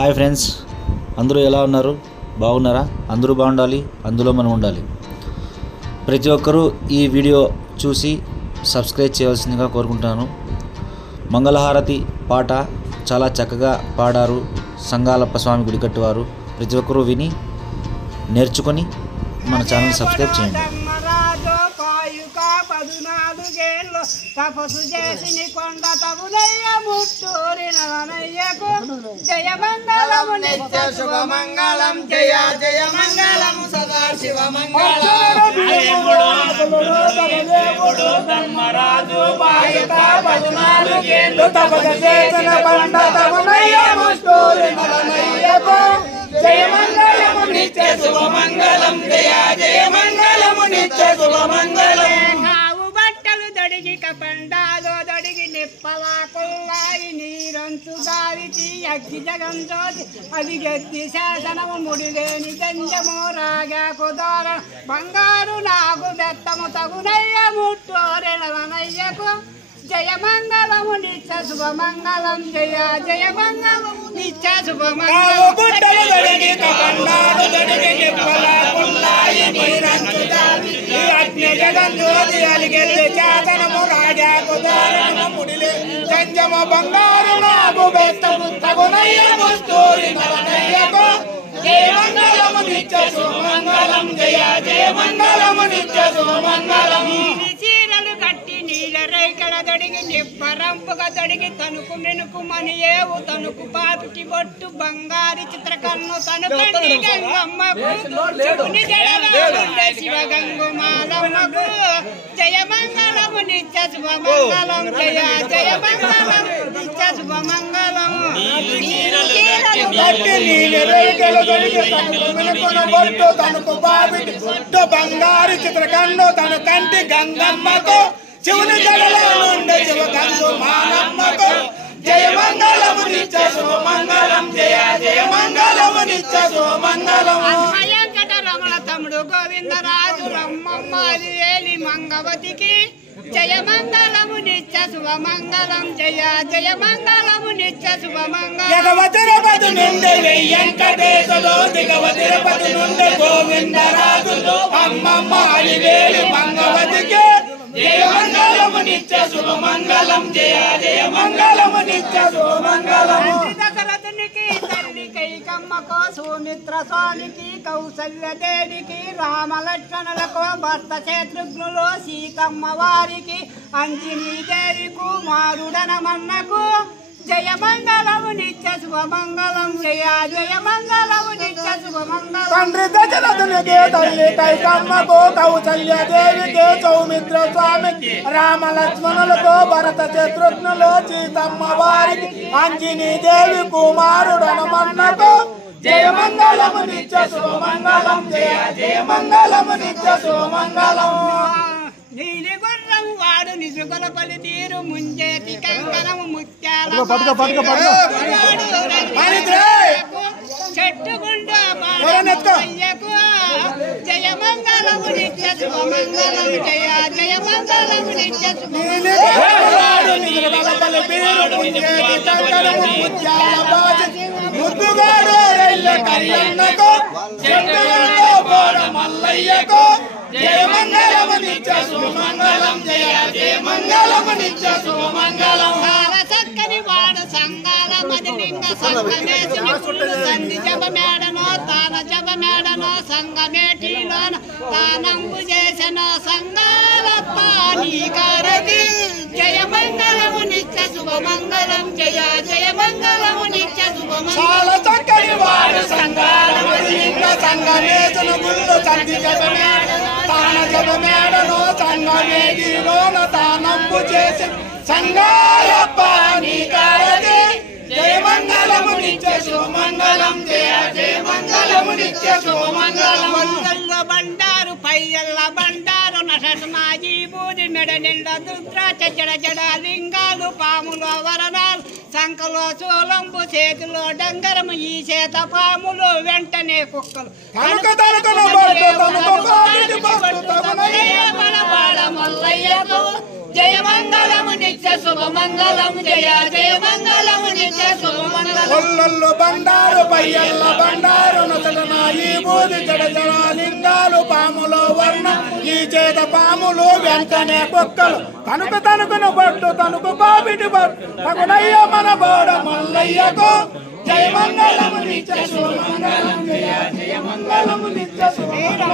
Hi friends, అందరూ ఎలా ఉన్నారు? బాగున్నారా? అందరూ బాగుండాలి, అందులో మనం ఉండాలి. ప్రతి ఒక్కరూ ఈ వీడియో చూసి సబ్స్క్రైబ్ చేయవలసిందిగా కోరుకుంటున్నాను. మంగళహారతి పాట చాలా చక్కగా పాడారు సంగాలప్ప స్వామి గుడికట్టువారు. ప్రతి ఒక్కరూ విని నేర్చుకొని మన ఛానల్ సబ్స్క్రైబ్ చేయండి. తపసు చేసి కొండ తగులయ్య ముట్టూరిన వనయ్యకు జయ మంగళము నిత్య శుభ మంగళం జయ జయ మంగళము సదా శివ మంగళం ధర్మరాజు బాయుక 14 ఏళ్ళు తపసు చేసిన కొండ తగులయ్య ముట్టూరిన వనయ్యకు జయ మంగళము నిత్య శుభ మంగళం జయ జయ మంగళము నిత్య శుభ మంగళం. పండాలో దొడిగి నిప్పలా కొల్లాయి నీరంచు దావిచి అగ్గి జగం జ్యోతి అది గట్టి శాసనము ముడిలేని గంజము రాగా కుదార బంగారు నాగు బెత్తము తగునయ్య ముట్టోరెనవనయ్యకు జయ మంగళము నిత్య శుభ మంగళం జయ జయ మంగళము నిత్య శుభ మంగళం. బంగారు నాగు బెత్తము తగునయ్య ముట్టోరెనవనయ్యకు జయ మంగళము నిత్య శుభ మంగళం జయ జయ మంగళము నిత్య శుభ మంగళం. దొడిగి నిప్పరంపుగా దొడిగి తనుకు మెనుకు మనియేవు తనుకు పాపిటి బొట్టు బంగారు చిత్రకన్ను తను కంటి గంగమ్మకు శివ గంగు మాలమ్మకు జయ మంగళము నిత్య శుభ మంగళం జయ జయ మంగళం నిత్య శుభ మంగళం. తనుకు పాపిటి బొట్టు బంగారు చిత్రకన్ను తను కంటి గంగమ్మకు శివుని జగలో ఉండే శివ గంగు మానమ్మకు జయ మంగళము నిత్య శుభ మంగళం జయ జయ మంగళము నిత్య శుభ మంగళం. వెంకటరమణ తమ్ముడు గోవిందరాజు రమ్మమ్మాది వేలి మంగవతికి జయ మంగళము నిత్య శుభ మంగళం జయ జయ మంగళము నిత్య శుభ మంగళం. తిరుపతి నుండి వెంకటేశుడు దిగవ తిరుపతి నుండి గోవిందరాజు అమ్మమ్మ అలివేలి మంగవతికి జయ మంగళము నిత్య శుభ మంగళం జయ జయ మంగళము నిత్య శుభ మంగళం. దశరథునికి తల్లి కైకమ్మకు సుమిత్ర స్వామికి కౌసల్యదేవికి రామలక్ష్మణులకు భర్త శత్రుఘ్నులు సీతమ్మ వారికి అంజనీదేవి కుమారుడనమన్నకు జయ మంగళము నిత్య శుభ మంగళం జయ జయ మంగళము నిత్య శుభ మంగళం. తండ్రి దశరథునికి తల్లి కైకమ్మకు కౌసల్యదేవికి సౌమిత్ర స్వామికి రామలక్ష్మణులకు భరత శత్రుఘ్నులు సీతమ్మ వారికి అంజనీదేవి కుమారుడనమన్నకు జయ మంగళము నిత్య శుభ మంగళం జయ జయ మంగళము నిత్య శుభ మంగళం. నీలి గుర్రం వాడు నిజుగల పలి తీరు ముంజేతి కంకణము ముత్యాల చెట్టు గుండా అయ్యకు జయ మంగళము నిత్య శుభ మంగళం జయ జయ మంగళము నిత్య శుభ మల్లయ్యకు జయ మంగళము నిత్య శుభ మంగళం జయ జయ మంగళము నిత్య శుభ మంగళం. చక్కని వాడు సంగాల మదిలింగ సంగమేసిన సంధి జప మేడనో తాన జప మేడనో సంగమేటిలోన తానంబు చేసిన సంగాలప్ప నీకారది జయ మంగళము నిత్య శుభ మంగళం జయ జయ మంగళము నిత్య శుభ మంగళం. చక్కని వాడు సంగాల మదిలింగ సంగమేసిన గుళ్ళు సంధి జప మేడనో తాన జప మేడనో సంగమేటిలోన తానంబు చేసి సంగాలప్ప నీకారది జయ మంగళము నిత్య శుభ మంగళం జయ జయ మంగళము నిత్య శుభ మంగళం. వందల్ల బండారు పయ్యల్ల బండారు నసట మాజీ బూది మెడ నిండా దుద్రాచ జడ జడ లింగాలు పాములో వరణాలు సంకలో చూలంబు చేతిలో డంగరము ఈ చేత పాములు వెంటనే కుక్కలు మల్లయ్యకు జయ మంగళము నిత్య శుభ మంగళం జయ జయ మంగళము నిత్య శుభ మంగళం. బండారు చేత పాములు వెంటనే కుక్కలు తనుకు తనుకును పట్టు తనుకు పాపిటి పట్టు తగునయ్య మన బోడ మల్లయ్యకు జయ మంగళము నిత్య శుభమంగళం జయ జయ మంగళము నిత్య శుభమంగళం